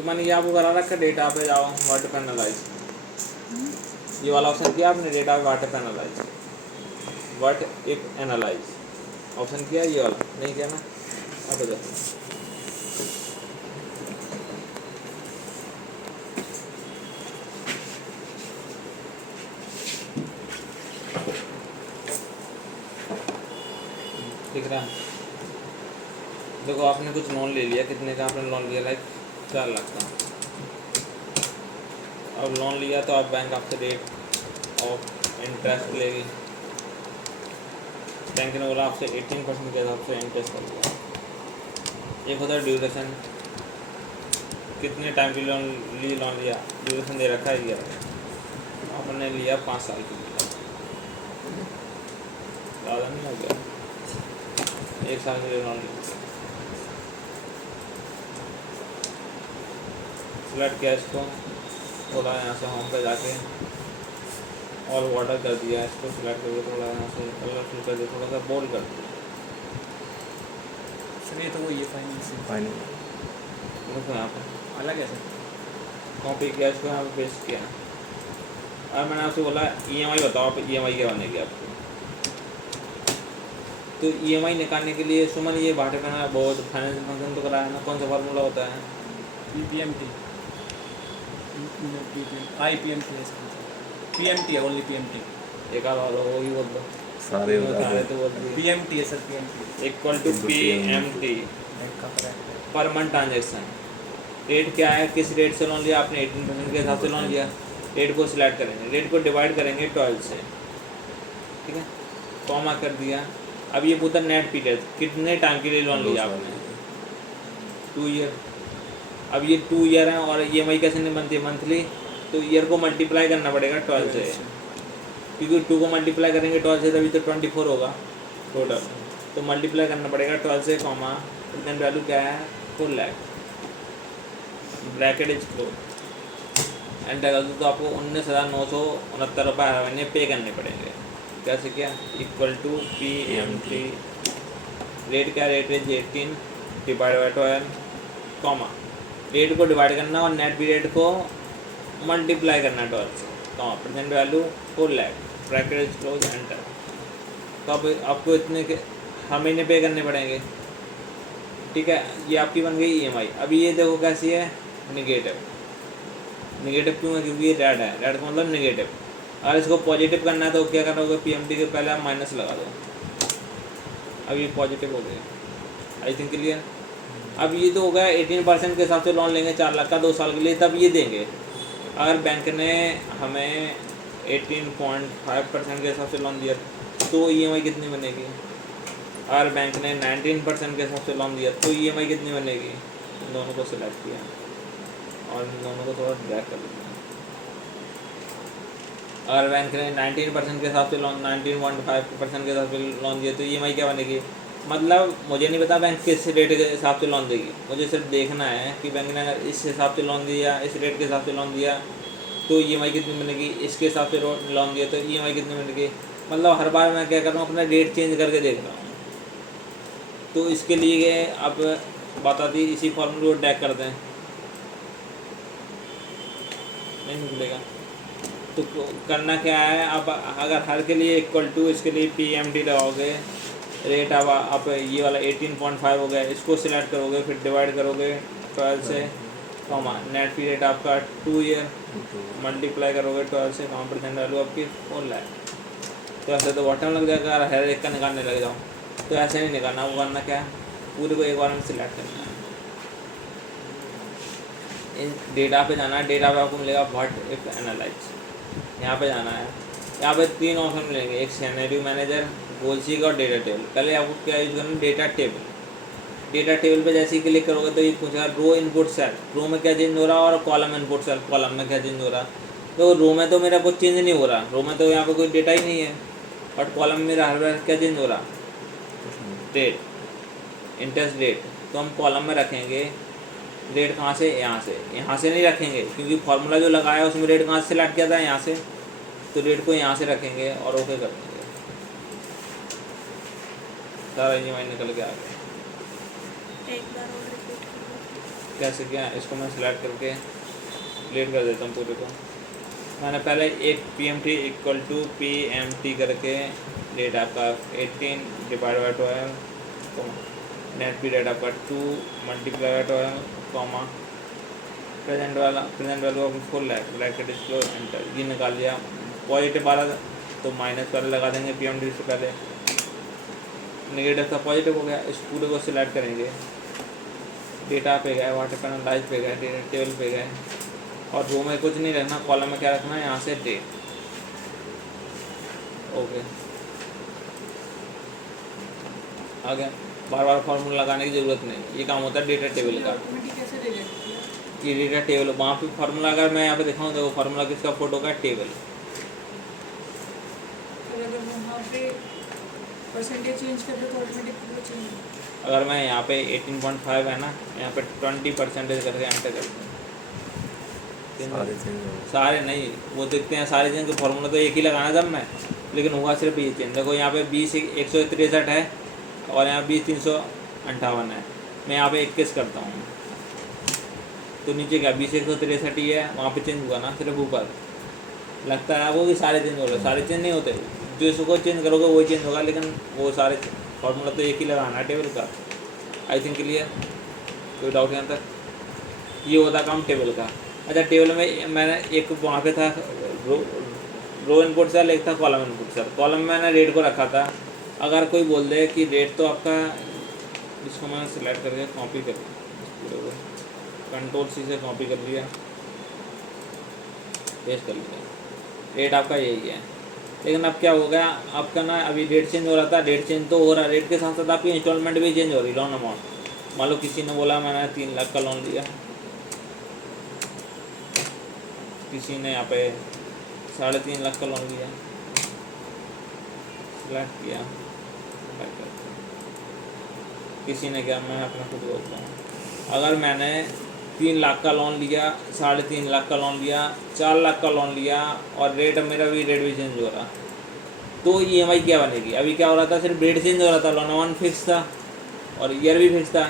तो मैंने ये आपको करा रखा, डेटा पे जाओ, व्हाट इफ एनालाइज, ये वाला ऑप्शन किया आपने, data what if analyse, what if analyse option किया, ये वाला नहीं किया ना। अब देखो दिख रहा है। देखो आपने कुछ लोन ले लिया, कितने का आपने लोन लिया, लाइक 4 लाख का। अब लोन लिया तो आप बैंक आपसे रेट ऑफ इंटरेस्ट लेगी, बैंक ने बोला आपसे 18% के हिसाब से इंटरेस्ट करेगा। एक होता है ड्यूरेशन, कितने टाइम के लोन लिया, ड्यूरेशन दे रखा है, ये आपने लिया 5 साल के लिए, ज़्यादा नहीं हो गया, 1 साल के लिए लोन लिया। सिलेक्ट किया इसको, थोड़ा यहाँ से होम पे जाके और वाटर कर दिया, इसको सिलेक्ट करके थोड़ा यहाँ से कलरफुल कर दिया, थोड़ा सा बोल्ड कर दिया। सर ये तो वो ये फाइनल देखो यहाँ पर अलग है सर। कॉपी किया, इसको यहाँ पे पेस्ट किया। और मैंने आपसे बोला EMI बताओ, आप EMI क्या बनेगी आपकी। तो EMI निकालने के लिए सुमन ये बाटे करना बहुत फाइनेंशियल फंक्शन तो कराया ना, कौन सा फार्मूला होता है? PMT PMT है, ओनली PMT। एक आध और वो ही बोल दो, सारे तो बोल दिए। PMT है sir, PMT equal to PMT bank का करेक्ट है। पर मंथ ट्रांजेक्शन। रेट क्या है, किस रेट से लोन लिया आपने, 18% के हिसाब से लोन लिया। रेट को सिलेक्ट करेंगे, रेट को डिवाइड करेंगे 12 से, ठीक है, कॉमा कर दिया। अब ये पूछता नेट पीरियड, कितने टाइम के लिए लोन लिया आपने, 2 ईयर। अब ये 2 ईयर है और EMI कैसे नहीं बनती है मंथली, तो ईयर को मल्टीप्लाई करना पड़ेगा 12 से, क्योंकि 2 को मल्टीप्लाई करेंगे 12 से तभी तो 24 होगा टोटल, तो मल्टीप्लाई करना पड़ेगा 12 से, कॉमा प्रेजेंट वैल्यू क्या है 4 lakh, bracket is close, enter कर दो तो आपको 19,969 रुपये हर महीने पे करने पड़ेंगे। कैसे क्या, इक्वल टू PMT, रेट क्या, rate is 18 divide by 12, comma rate को डिवाइड करना और नेट पीरियड को मल्टीप्लाई करना 12 से, comma present value 4 lakh, bracket is close, enter. तो अब आपको इतने के हर महीने पे करने पड़ेंगे, ठीक है। ये आपकी बन गई EMI। अभी ये देखो कैसी है, निगेटिव। निगेटिव क्यों है, क्योंकि ये रेड है, रेड का मतलब निगेटिव। अगर इसको पॉजिटिव करना है तो क्या करोगे, PMT के पहले आप माइनस लगा दो। अब ये पॉजिटिव हो गया, आई थिंक क्लियर। अब ये तो हो गया 18% के हिसाब से लोन लेंगे 4 लाख का 2 साल के लिए, तब ये देंगे। अगर बैंक ने हमें 18.5% के हिसाब से लोन दिया तो EMI कितनी बनेगी। अगर बैंक ने 19% के हिसाब से लोन दिया तो EMI कितनी बनेगी। इन दोनों को सिलेक्ट किया और इन दोनों को थोड़ा ड्रैग कर लिया। अगर बैंक ने 19% के हिसाब से लोन, 19.5% के हिसाब से लोन दिया तो EMI क्या बनेगी। मतलब मुझे नहीं पता बैंक किस रेट के हिसाब से लोन देगी, मुझे सिर्फ देखना है कि बैंक ने अगर इस हिसाब से लोन दिया, इस रेट के हिसाब से लोन दिया तो EMI कितनी बनेगी, इसके हिसाब से लोन दिया तो EMI कितनी बनेगी। मतलब हर बार मैं क्या कर रहा हूँ, अपना रेट चेंज करके देख रहा हूँ। तो इसके लिए आप बता दी, इसी फॉर्मूले को ड्रैग कर दें, नहीं निकलेगा। तो करना क्या है, आप अगर हर के लिए इक्वल टू, इसके लिए PMT लगाओगे, रेट अब आप ये वाला 18.5 हो गया, इसको सिलेक्ट करोगे, फिर डिवाइड करोगे 12 से, कॉमा नेट पीरियड आपका 2 ईयर, मल्टीप्लाई करोगे 12 से, कॉमा परसेंट वैल्यू आपकी 4 लाख। तो ऐसे तो बॉटम लग जाएगा, अगर हर एक का निकालने लग जाओ तो ऐसे नहीं निकालना। वो करना क्या है, पूरे को एक बार में सिलेक्ट करना है। इन डेटा पे जाना है, डेटा पे आपको मिलेगा व्हाट इफ एनालाइज, यहाँ पे जाना है। यहाँ पे 3 ऑप्शन मिलेंगे, एक सिनेरियो मैनेजर, गोल सीक और डेटा टेबल। पहले आपको क्या यूज़ करना है, डेटा टेबल। डेटा टेबल पे जैसे ही क्लिक करोगे तो ये पूछेगा रो इनपुट सेल, रो में क्या चेंज हो रहा है, और कॉलम इनपुट सेल, कॉलम में क्या चेंज हो रहा है। तो रो में तो मेरा कुछ चेंज नहीं हो रहा, रो में तो यहाँ पे कोई डेटा ही नहीं है, बट कॉलम में मेरा हर बार क्या चेंज हो रहा, रेट, इंटरेस्ट रेट। तो हम कॉलम में रखेंगे रेट, कहाँ से, यहाँ से नहीं रखेंगे, क्योंकि फार्मूला जो लगाया उसमें रेट कहाँ से सिलेक्ट किया था, यहाँ से। तो रेट को यहाँ से रखेंगे और ओके कर देंगे, सारा EMI निकल के आ गया। एक बार और रिपीट कर कैसे किया, इसको मैं सिलेक्ट करके डिलीट कर देता हूँ पूरे को। मैंने पहले एक PMT इक्वल टू PMT करके डेट आपका 18 डिवाइड बाई 12 नेट पीरियड आपका 2 multiply by 12 comma present value of full bracket इसको एंटर, ये निकाल लिया। पॉजिटिव वाला तो माइनस वाला लगा देंगे PMT से पहले, नेगेटिव था पॉजिटिव हो गया। इस पूरे को सिलेक्ट करेंगे, डेटा पे गए, वाटर पैनलाइज पे गए, डेटा टेबल पे गए, और रो में कुछ नहीं रखना, कॉलम में क्या रखना है, यहाँ से डेट। ओके, आ गया। बार बार फॉर्मूला लगाने की ज़रूरत नहीं, ये काम होता है डेटा टेबल का। ये डेटा टेबल वहाँ पे फार्मूला, अगर मैं यहाँ पे दिखाऊँ तो फार्मूला किसका फोटो का टेबल, परसेंटेज चेंज कर दो तो ऑटोमेटिक वो चेंज हो। अगर मैं यहाँ पे 18.5 है ना, यहाँ पे 20% करके एंटर करते हैं, सारे नहीं वो देखते हैं सारे चेंज, फार्मूला तो एक ही लगाना जब मैं, लेकिन हुआ सिर्फ ये चेंज। देखो यहाँ पे 20 163 है और यहाँ 20 358 है, मैं यहाँ पे 21 करता हूँ तो नीचे क्या 20 163 ही है, वहाँ पे चेंज हुआ ना सिर्फ ऊपर। लगता है आपको कि सारे चेंज हो रहे, सारे चेंज नहीं होते, जो इसको चेंज करोगे वही चेंज होगा, लेकिन वो सारे फार्मूला तो एक ही लगाना है टेबल का। आई थिंक क्लियर, कोई डाउट यहाँ तक? ये होता काम टेबल का। अच्छा, टेबल में मैंने एक वहाँ पे था रो इनपुट सर, एक था कॉलम इनपुट सर। कॉलम में मैंने रेट को रखा था। अगर कोई बोल दे कि रेट तो आपका, इसको मैंने सेलेक्ट करके कॉपी कर पूरे Ctrl+C से कॉपी कर लिया, पेस्ट कर लिया, रेट आपका यही है। लेकिन अब क्या हो गया आपका ना, अभी डेट चेंज हो रहा था, डेट चेंज तो हो रहा है, रेट के साथ साथ आपकी इंस्टॉलमेंट भी चेंज हो रही, लोन अमाउंट। मान लो किसी ने बोला मैंने 3 लाख का लोन लिया, किसी ने यहाँ पे 3.5 लाख का लोन लिया, सिलेक्ट किया, किसी ने क्या, मैं अपना खुद बोलता हूँ, अगर मैंने 3 लाख का लोन लिया, 3.5 लाख का लोन लिया, 4 लाख का लोन लिया, और रेट मेरा भी रेट भी चेंज हो रहा, तो EMI क्या बनेगी? अभी क्या हो रहा था, सिर्फ रेट चेंज हो रहा था, लोन अमाउंट फिक्स था और ईयर भी फिक्स था।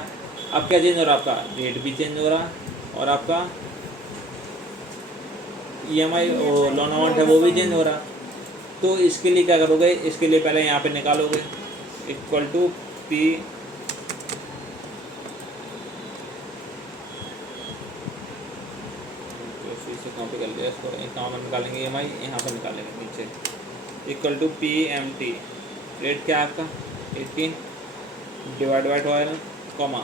अब क्या चेंज हो रहा, आपका रेट भी चेंज हो रहा और आपका EMI लोन अमाउंट है वो भी चेंज हो रहा। तो इसके लिए क्या करोगे, इसके लिए पहले यहाँ पे निकालोगे इक्वल टू P से कॉपी कर लिया, इसको कहाँ पर निकालेंगे, EMI यहाँ पर निकालेंगे नीचे, इक्वल टू PMT। रेट क्या है आपका 18 divide by 12 comma,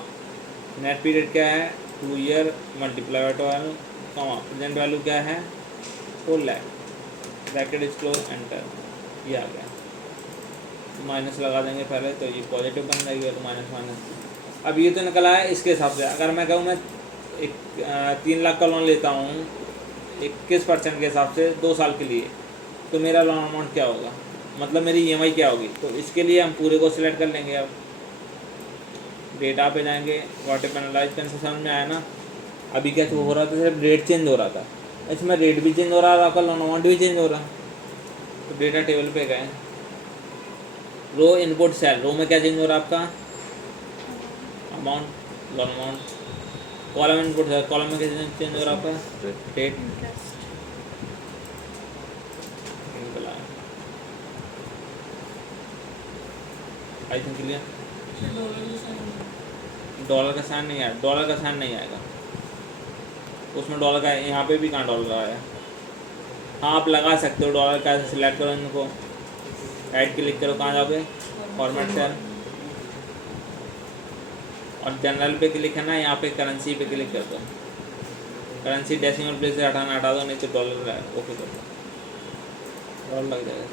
net period क्या है 2 year multiply by 12 comma, present value क्या है 4 lakh, bracket is close, enter. ये आ गया, माइनस लगा देंगे पहले, तो ये पॉजिटिव बन जाएगी तो माइनस माइनस। अब ये तो निकला है इसके हिसाब से। अगर मैं कहूँ मैं 3 लाख का लोन लेता हूँ 21% के हिसाब से 2 साल के लिए, तो मेरा लोन अमाउंट क्या होगा, मतलब मेरी EMI क्या होगी? तो इसके लिए हम पूरे को सिलेक्ट कर लेंगे। अब डेटा पे जाएंगे, वाटर पैनलाइज पेन से समझ में आया ना। अभी क्या हो रहा था, सिर्फ रेट चेंज हो रहा था, इसमें रेट भी चेंज हो रहा है, आपका लोन अमाउंट भी चेंज हो रहा। तो डेटा टेबल पे गए, रो इनपुट सेल, रो में क्या चेंज हो रहा है आपका amount, loan amount. Column input है, कॉलम में क्या चेंज हो रहा है आपका date. I think clear. Dollar का साइन नहीं आया, डॉलर का साइन नहीं आएगा उसमें, डॉलर का यहाँ पे भी कहाँ डॉलर आया। हाँ आप लगा सकते हो डॉलर का, सिलेक्ट करो इनको, राइट क्लिक करो, कहाँ जाओगे फॉर्मेट सेल, और जनरल पे क्लिक है ना, यहाँ पे करेंसी पे क्लिक कर दो, करेंसी डेसिमल प्लेस से हटा दो, नहीं तो डॉलर ओके कर दो, डॉलर लग जाएगा।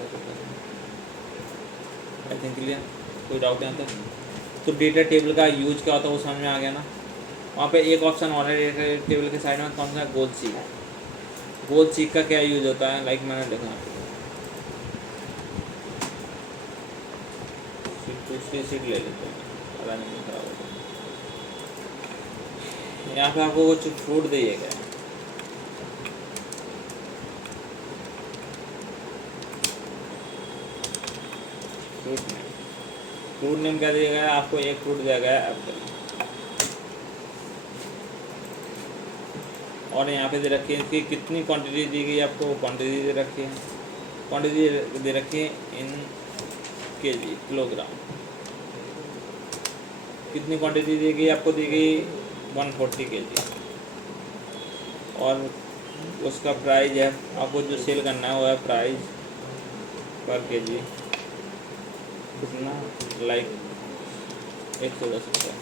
आई थिंक क्लियर, कोई डाउट यहाँ तक? तो डेटा टेबल का यूज क्या होता है वो समझ में आ गया ना। वहाँ पे एक ऑप्शन और है डेटा टेबल के साइड में, कौन सा, गोल सीक। गोल सीक का क्या यूज होता है, लाइक मैंने देखा दूसरी सीट ले लेते हैं, पता नहीं खराब होता। यहाँ पे आपको कुछ फ्रूट दिएगा, फ्रूट नेम क्या दिया गया है आपको, एक फ्रूट दिया गया है एप्पल। और यहाँ पे दे रखी है इसकी कितनी क्वांटिटी दी गई आपको, क्वांटिटी दे रखी है, क्वांटिटी दे रखी है इन केजी किलोग्राम। कितनी क्वांटिटी दी गई आपको, दी गई 140 केजी। और उसका प्राइस है आपको जो सेल करना है वो है प्राइस पर केजी कितना, लाइक 110 रुपये।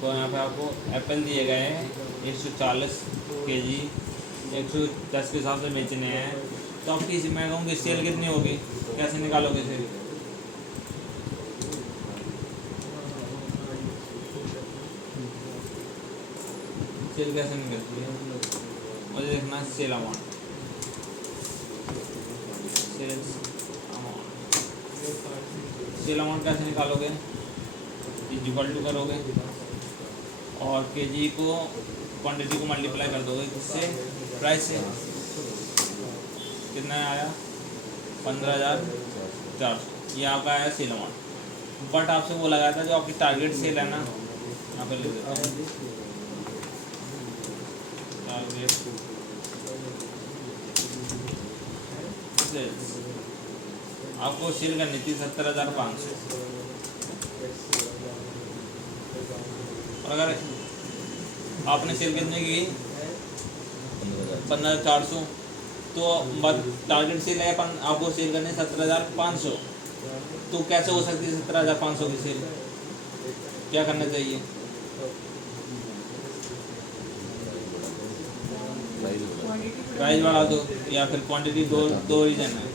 तो यहाँ पे आपको एप्पल दिए गए हैं 140 केजी, 110 के हिसाब से बेचने हैं। तो आपकी मैं कहूँगी सेल कितनी होगी, कैसे निकालोगे सेल? सेल कैसे निकलती है, मुझे देखना है सेल अमाउंट, सेल अमाउंट कैसे निकालोगे, इक्वल टू करोगे और केजी को क्वांटिटी को मल्टीप्लाई कर दोगे किससे, प्राइस से। कितना आया 15,400, ये आपका आया सेल अमाउंट। बट आपसे वो लगाया था जो आपकी टारगेट सेल है ना, यहाँ पे ले देता हूँ टारगेट सेल्स, आपको सेल करनी थी 70,500। और अगर आपने सेल कितने की 15,400, तो टारगेट सेल है आपको सेल करने 17,500, तो कैसे हो सकती है 17,500 की सेल? क्या करना चाहिए? प्राइस बढ़ा दो या फिर क्वांटिटी, दो रीजन है।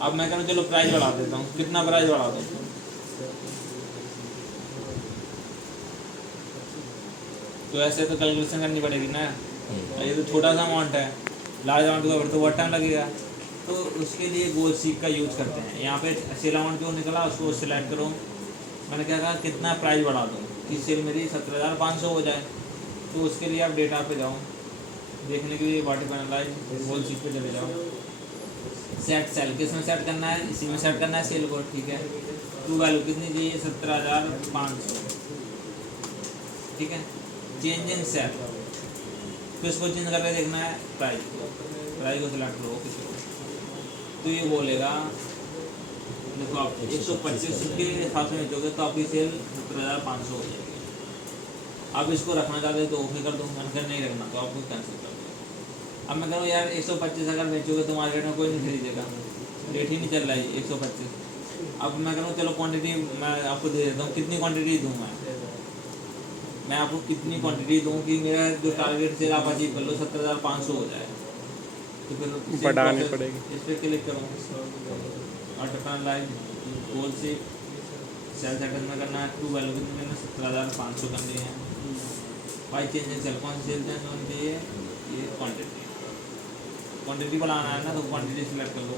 अब मैं कहूँ चलो प्राइस बढ़ा देता हूँ, कितना प्राइस बढ़ा दो? तो ऐसे तो कैलकुलेशन करनी पड़ेगी ना, ये तो छोटा सा अमाउंट है, लार्ज अमाउंट का तो बहुत टाइम लगेगा। तो उसके लिए गोल सीक का यूज़ करते हैं। यहाँ पे सेल अमाउंट जो निकला उसको सिलेक्ट करो, मैंने क्या कहा कितना प्राइस बढ़ा दूँ कि सेल मेरी 17,500 हो जाए। तो उसके लिए आप डेटा पे जाओ, देखने के लिए वाटर पैनलाइज गोल सीक पे चले जाओ, सेट सेल किस में सेट करना है, इसी में सेट करना है सेल को, ठीक है। टू वैल्यू कितनी चाहिए 17,500, ठीक है। चेंज इन सेल, किसको चेंज करके देखना है, प्राइस को, प्राइस को सिलेक्ट करो किसी को। तो ये बोलेगा देखो आप 125 के हिसाब से बेचोगे तो आपकी सेल 17,500 हो जाएगी। आप इसको रखना चाहते हो तो ओके कर दो, अगर नहीं रखना तो आपको कैंसिल कर दो। अब मैं कहूँ यार 125 अगर बेचोगे तो मार्केट में कोई नहीं खरीदेगा, रेट ही नहीं चल रहा है 125। अब मैं कहूँ चलो क्वांटिटी मैं आपको दे देता हूँ, कितनी क्वांटिटी दूँ मैं आपको कितनी क्वांटिटी दूँ कि मेरा जो टारगेट सेल आप अचीव कर लो 17,500 हो जाए। तो फिर बढ़ानी पड़ेगी। इस पर क्लिक करो, ऑटो लाइव गोल से सेल सेटल में करना है, टू वैल्यू कितनी करना है 17,500 करनी है। बाई चेंज इन सेल, कौन सी सेल चेंज होनी चाहिए, ये क्वांटिटी बढ़ाना है ना, तो क्वांटिटी सिलेक्ट कर लो।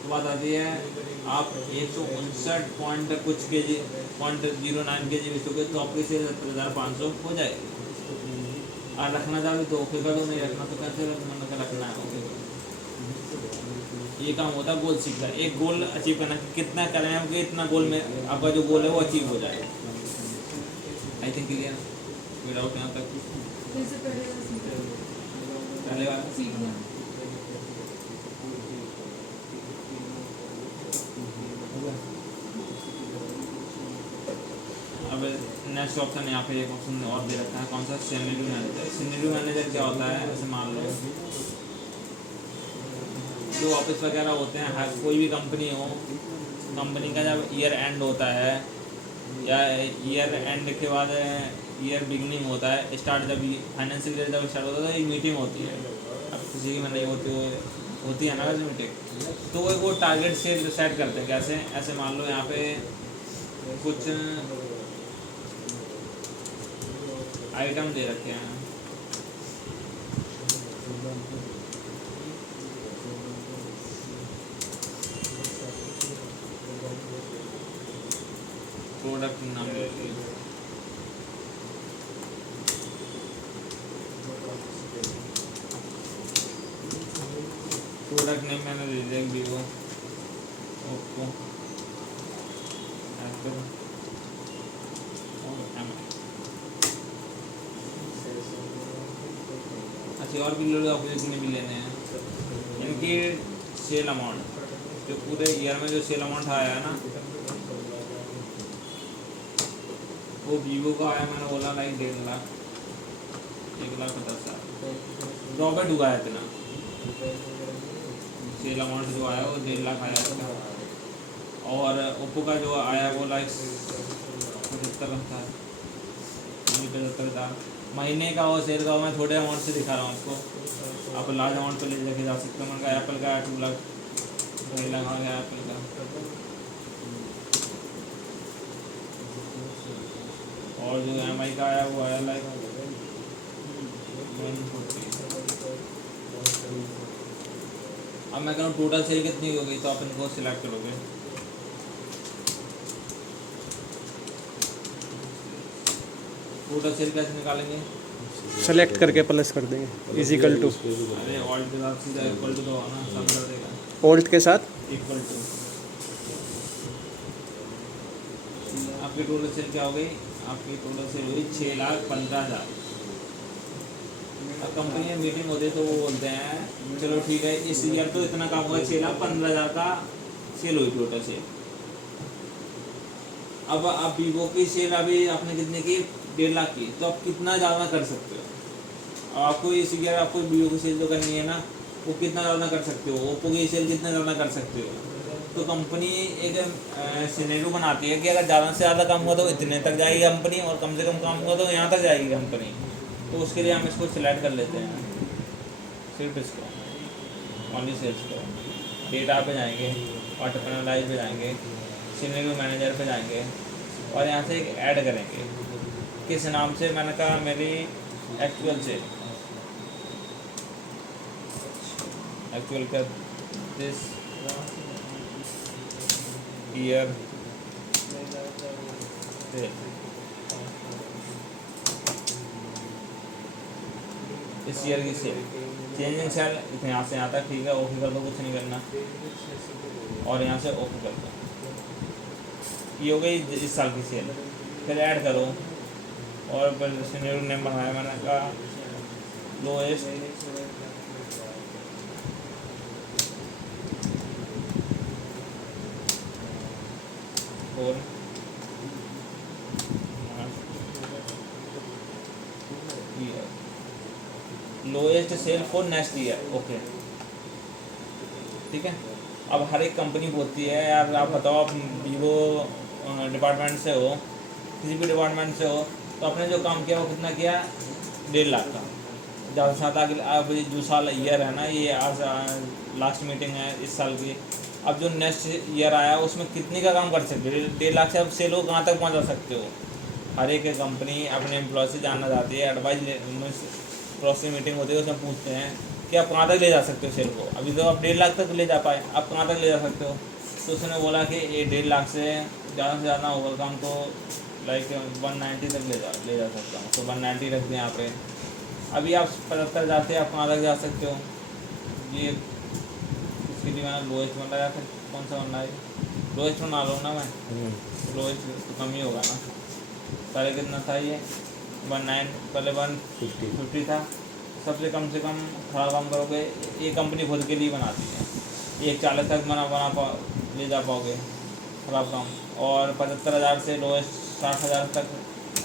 तो बात आती है आप 159 पॉइंट कुछ के जी .09 के जी बेचोगे तो आपकी सेल 17,500 हो जाएगी। और रखना चाहोगे तो ओके कर दो, नहीं रखना तो कैसे रखना है ओके कर दो। ये काम होता है गोल सीख का, एक गोल अचीव करना कि कितना करें हम कि इतना गोल में आपका जो गोल है वो अचीव हो जाए। आई थिंक क्लियर, विदाउट यहाँ तक पहले वाला अब नेक्स्ट ऑप्शन यहाँ पे एक ऑप्शन और दे रखा है, कौन सा, सिनेरियो मैनेजर। सिनेरियो मैनेजर क्या होता है, ऐसे मान लो जो ऑफिस वगैरह होते हैं, हर कोई भी कंपनी हो, कंपनी का जब ईयर एंड होता है या ईयर एंड के बाद ईयर बिगनिंग होता है, स्टार्ट जब फाइनेंशियल ईयर जब स्टार्ट होता है तो एक मीटिंग होती है। अब किसी की में नहीं होती है ना वैसे मीटिंग, तो वो टारगेट से सेट करते हैं। कैसे, ऐसे मान लो यहाँ पे कुछ आइटम दे रखे हैं, प्रोडक्ट नाम ले लीजिए, प्रोडक्ट नेम मैंने दे दिया वीवो, ओप्पो, एप्पल और एमआई। अच्छा और भी ले लो, आपको जितने भी लेने हैं इनकी सेल अमाउंट, जो पूरे ईयर में जो सेल अमाउंट आया है ना, वो वीवो का आया, मैंने बोला लाइक 1.5 लाख, 1,50,000 प्रॉफिट हुआ है इतना। सेल अमाउंट जो आया वो 1.5 लाख आया इसका। और ओप्पो का जो आया वो लाइक 75 था, 75,000 महीने का। वो सेल का मैं छोटे अमाउंट से दिखा रहा हूँ आपको, आप लार्ज अमाउंट पे ले जाके जा सकते हो। मैंने एप्पल का 2 लाख, 2.5 लाख आ गया एप्पल का। और जो एमआई का आया वो आया लाइक 140। अब मैं कहूँ टोटल सेल कितनी हो गई, तो आप इनको सिलेक्ट करोगे। टोटल सेल कैसे निकालेंगे? सेलेक्ट करके प्लस कर देंगे इजिकल टू, अरे ऑल्ट के साथ सीधा इक्वल टू तो होना, सब कर देगा ओल्ट के साथ इक्वल टू। आपकी टोटल सेल क्या हो गई? आपकी टोटल सेल हुई 6,15,000। अब कंपनी में मीटिंग होती है तो वो बोलते हैं चलो ठीक है इस ईयर तो इतना काम हुआ, 6,15,000 का सेल हुई टोटल सेल। अब आप वीवो की सेल अभी आपने कितने की? 1.5 लाख की, तो आप कितना ज़्यादा कर सकते हो? आपको इस ईयर आपको वीवो की सेल जो करनी है ना, वो कितना ज़्यादा कर सकते हो? ओप्पो की सेल कितना ज़्यादा कर सकते हो? तो कंपनी एक सिनेरियो बनाती है कि अगर ज़्यादा से ज़्यादा काम हुआ तो इतने तक जाएगी कंपनी, और कम से कम काम हुआ तो यहाँ तक जाएगी कंपनी। तो उसके लिए हम इसको सिलेक्ट कर लेते हैं, सिर्फ इसको ओनली सेल्स को। डेटा पे जाएंगे, ऑटोपेनलाइज पे जाएंगे, सिनेरियो मैनेजर पे जाएंगे और यहाँ से एक ऐड करेंगे। किस नाम से? मैंने कहा मेरी एक्चुअल सेल, एक्चुअल का दिस ईयर इस ईयर की सेल, चेंजिंग सेल यहाँ से यहाँ तक, ठीक है। ओके कर दो, कुछ नहीं करना, और यहाँ से ओके कर दो। ये हो गई इस साल की सेल। फिर ऐड करो और फिर सिनेरियो नेम बनाया, मैंने कहा लोएस्ट और lowest sale for next year, okay ठीक है। अब हर एक कंपनी बोलती है यार आप बताओ, आप वीवो डिपार्टमेंट से हो, किसी भी डिपार्टमेंट से हो, तो आपने जो काम किया वो कितना किया? 1.5 लाख का। ज़्यादा से ज़्यादा अगले अब जो साल ईयर है ना, ये आज लास्ट मीटिंग है इस साल की। अब जो नेक्स्ट ईयर आया उसमें कितने का काम कर सकते हो? 1.5 लाख से आप सेल हो कहाँ तक पहुँचा सकते हो? हर एक कंपनी अपने एम्प्लॉय से जानना चाहती है, एडवाइस प्रोसेस मीटिंग होती है, उसमें पूछते हैं कि आप कहाँ तक ले जा सकते हो सेल को। अभी तो आप 1.5 लाख तक ले जा पाए, आप कहाँ तक ले जा सकते हो? तो उसने बोला कि ये 1.5 लाख से ज़्यादा ओवर काम तो लाइक 190 तक ले जा सकता हूँ। तो 190 रख दें यहाँ पे। अभी आप 75,000 से आप कहाँ तक जा सकते हो? ये इसके लिए मैंने लोएस्ट बना या फिर कौन सा बनना है? लोएस्ट बना लो ना मैं, लोएस्ट तो कम ही होगा ना। पहले कितना था ये? 19, पहले 150 था। सबसे कम से कम खड़ा काम करोगे, ये कंपनी खुद के लिए बनाती है, 140 तक ले जा पाओगे खराब काम। और 75,000 से लोएस्ट 60,000 तक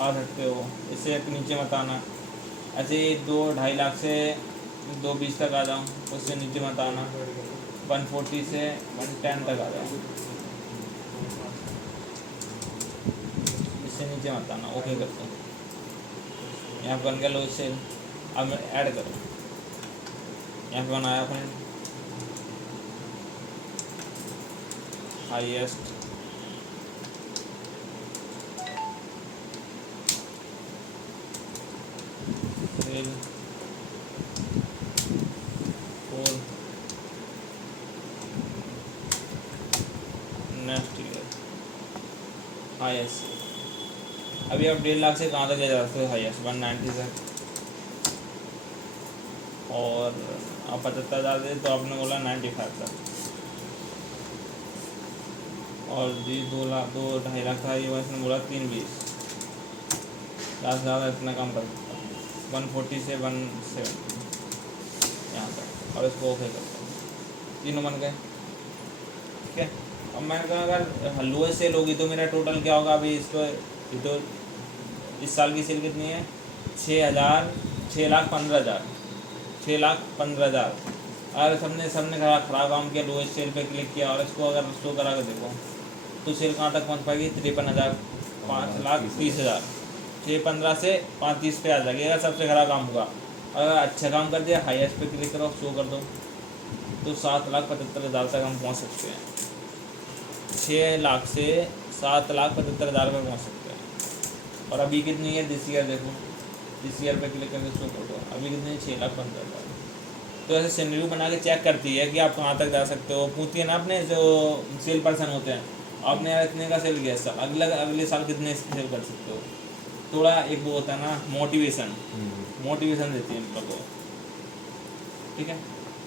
आ सकते हो, इससे एक नीचे मत आना। ऐसे 2-2.5 लाख से 220 तक आ जाओ, उससे नीचे मत आना। 140 से 110 तक आ जाओ, इससे नीचे मत आना। ओके कर दो, यहाँ पर बन गया लोएस्ट सेल। अब ऐड करो, यहाँ पे बनाया अपने highest sale for next year, highest. अभी आप 1.5 लाख से कहाँ तक ले जा सकते हो? हाईएस्ट 190 तक। और आप 75,000 दे तो आपने बोला 95 लाख, और जी 2 लाख 2 ढाई लाख था ये, इसने बोला 320, ज़्यादा से ज़्यादा इतना कम कर सकता हूँ 140 से 170 यहाँ तक, और इसको ओके करता हूँ, तीनों बन गए। ठीक है, अब मैंने कहा अगर लोएस्ट सेल होगी तो मेरा टोटल क्या होगा। अभी इसको तो इस साल की सेल कितनी है, 6,15,000 6,15,000। अगर सबने खराब काम किया, लोएस्ट सेल पे क्लिक किया और इसको अगर शो करा के देखो तो सेल कहाँ तक पहुँच पाएगी, 53,000, 5,30,000। 6,15 से 5,30 पे आ जाएगी अगर सबसे खराब काम हुआ। अगर अच्छा काम कर दिया, हाईएस्ट पे क्लिक करो, शो कर दो, तो 7,75,000 तक हम पहुँच सकते हैं। 6 लाख से 7,75,000 पर पहुँच सकते हैं। और अभी कितनी है दिस ईयर, देखो दिस ईयर पे क्लिक करके शो कर दो, अभी कितनी है 6,15,000। तो ऐसे सिनेरियो बना के चेक करती है कि आप कहाँ तक जा सकते हो। पूछती है ना अपने जो सेल पर्सन होते हैं, आपने यार इतने का सेल किया साल, अगले साल कितने सेल कर सकते हो। थोड़ा एक वो होता है ना मोटिवेशन देती है इन लोगों को। ठीक है,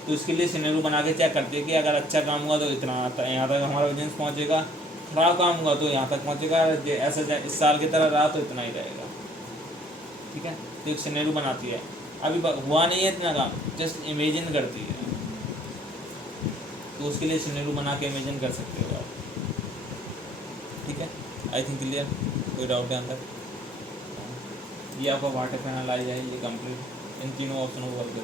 तो इसके लिए सिनेरियो बना के चेक करती है कि अगर अच्छा काम हुआ तो इतना यहाँ तक हमारा बिजनेस पहुँचेगा, खराब काम हुआ तो यहाँ तक पहुँचेगा, ऐसा इस साल की तरह रहा तो इतना ही रहेगा। ठीक है, तो एक सिनेरियो बनाती है। अभी हुआ नहीं है इतना काम, जस्ट इमेजिन करती है, तो उसके लिए सिनेरियो बना के इमेजिन कर सकते हो आप। ठीक है, आई थिंक क्लियर, कोई डाउट है अंदर। ये आपका वाटर पैनल आ जाए, ये कंप्लीट इन तीनों ऑप्शनों को करके